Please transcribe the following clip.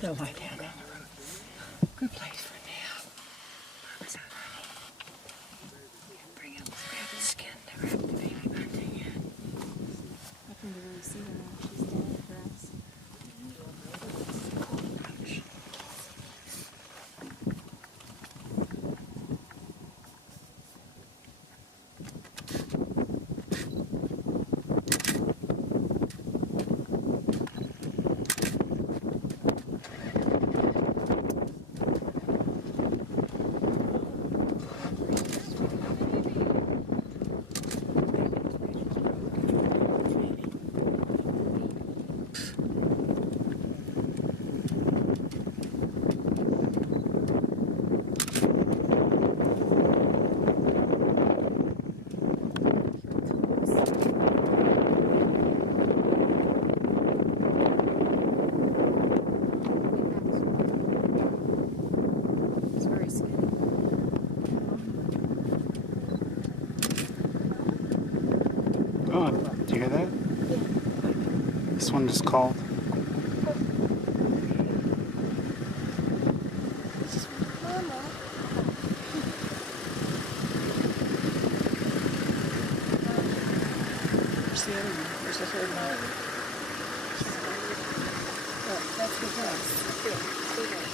They'll lie down on the roof. Good place for a nap. What's that, honey? Bring up, grab the skin to wrap the baby bunting in. I can really see her now. She's dead for us. Ouch. It's very skinny. Oh, do you hear that? Yeah. This one just called. Mama. Where's the other one? Where's the third one? Oh, that's the dress. Here, see that.